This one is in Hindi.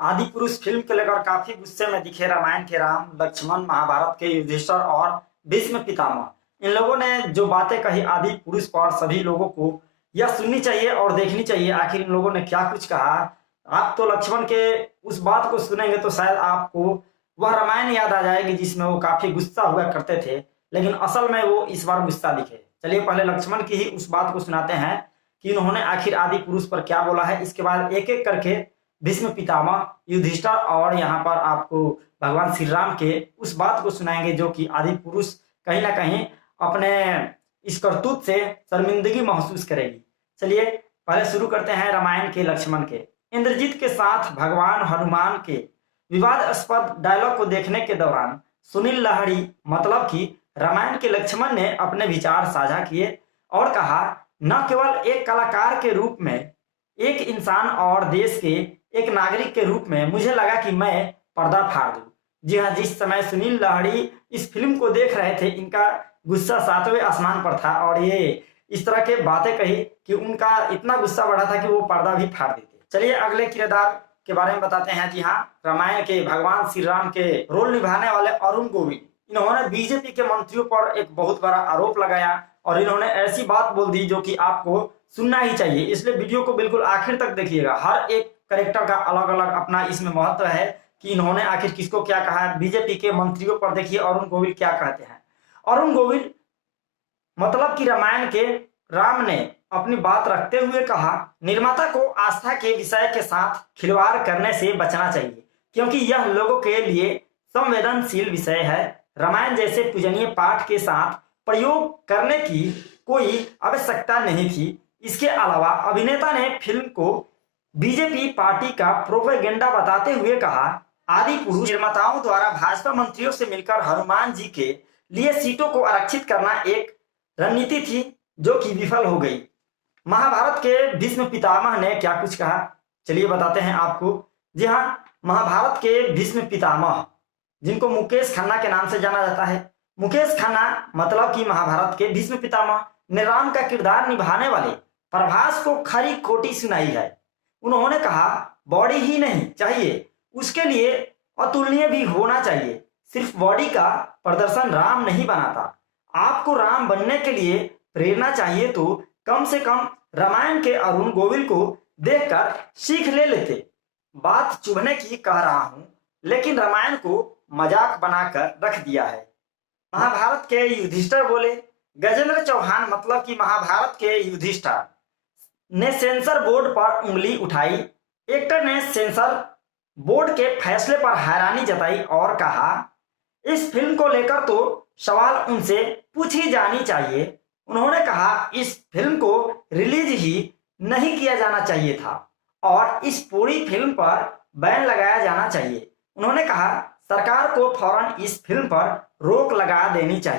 आदि पुरुष फिल्म को लेकर काफी गुस्से में दिखे रामायण के राम, लक्ष्मण, महाभारत के युधिष्ठिर और भीष्म पितामह। इन लोगों ने जो बातें कही आदि पुरुष पर, सभी लोगों को यह सुननी चाहिए और देखनी चाहिए आखिर इन लोगों ने क्या कुछ कहा। आप तो लक्ष्मण के उस बात को सुनेंगे तो शायद आपको वह रामायण याद आ जाएगी जिसमें वो काफी गुस्सा हुआ करते थे, लेकिन असल में वो इस बार गुस्सा दिखे। चलिए पहले लक्ष्मण की ही उस बात को सुनाते हैं कि उन्होंने आखिर आदि पुरुष पर क्या बोला है। इसके बाद एक एक करके भीष्म पितामह, युधिष्ठिर और यहाँ पर आपको भगवान श्री राम के उस बात को सुनाएंगे जो कि आदि पुरुष कहीं ना कहीं अपने इस करतूत से शर्मिंदगी महसूस करेगी। चलिए पहले शुरू करते हैं रामायण के लक्ष्मण के। इंद्रजीत के साथ भगवान हनुमान के विवादास्पद डायलॉग को देखने के दौरान सुनील लाहिड़ी मतलब कि रामायण के लक्ष्मण ने अपने विचार साझा किए और कहा, न केवल एक कलाकार के रूप में, एक इंसान और देश के एक नागरिक के रूप में मुझे लगा कि मैं पर्दा फाड़ दूं। जी हाँ, जिस समय सुनील लाहिड़ी इस फिल्म को देख रहे थे इनका गुस्सा सातवें आसमान पर था और ये इस तरह के बातें कही कि उनका इतना गुस्सा बढ़ा था कि वो पर्दा भी फाड़ देते। चलिए अगले किरदार के बारे में बताते हैं। जी हाँ, रामायण के भगवान श्री राम के रोल निभाने वाले अरुण गोविल, इन्होंने बीजेपी के मंत्रियों पर एक बहुत बड़ा आरोप लगाया और इन्होंने ऐसी बात बोल दी जो कि आपको सुनना ही चाहिए, इसलिए वीडियो को बिल्कुल आखिर तक देखिएगा। हर एक कैरेक्टर का अलग अलग अपना इसमें महत्व है कि इन्होंने आखिर किसको क्या कहा है। बीजेपी के मंत्रियों पर देखिए अरुण गोविल क्या कहते हैं। अरुण गोविल मतलब कि रामायण के राम ने अपनी बात रखते हुए कहा, निर्माता को आस्था के विषय के साथ खिलवाड़ करने से बचना चाहिए क्योंकि यह लोगों के लिए संवेदनशील विषय है। रामायण जैसे पूजनीय पाठ के साथ प्रयोग करने की कोई आवश्यकता नहीं थी। इसके अलावा अभिनेता ने फिल्म को बीजेपी पार्टी का प्रोपेगेंडा बताते हुए कहा, आदि पुरुष निर्माताओं द्वारा भाजपा मंत्रियों से मिलकर हनुमान जी के लिए सीटों को आरक्षित करना एक रणनीति थी जो कि विफल हो गई। महाभारत के भीष्म पितामह ने क्या कुछ कहा, चलिए बताते हैं आपको। जी हाँ, महाभारत के भीष्म पितामह जिनको मुकेश खन्ना के नाम से जाना जाता है, मुकेश खन्ना मतलब कि महाभारत के भीष्म पितामह ने राम का किरदार निभाने वाले प्रभास को खरी खोटी सुनाई है। उन्होंने कहा, बॉडी ही नहीं चाहिए, उसके लिए अतुलनीय भी होना चाहिए। सिर्फ बॉडी का प्रदर्शन राम नहीं बनाता। आपको राम बनने के लिए प्रेरणा चाहिए तो कम से कम रामायण के अरुण गोविल को देखकर सीख ले लेते। बात चुभने की कह रहा हूं, लेकिन रामायण को मजाक बनाकर रख दिया है। महाभारत के युधिष्ठिर बोले। गजेंद्र चौहान मतलब कि महाभारत के युधिष्ठिर ने सेंसर बोर्ड पर उंगली उठाई। एक्टर ने सेंसर बोर्ड के फैसले पर हैरानी जताई और कहा, इस फिल्म को लेकर तो सवाल उनसे पूछी जानी चाहिए। उन्होंने कहा, इस फिल्म को रिलीज ही नहीं किया जाना चाहिए था और इस पूरी फिल्म पर बैन लगाया जाना चाहिए। उन्होंने कहा, सरकार को फौरन इस फिल्म पर रोक लगा देनी चाहिए।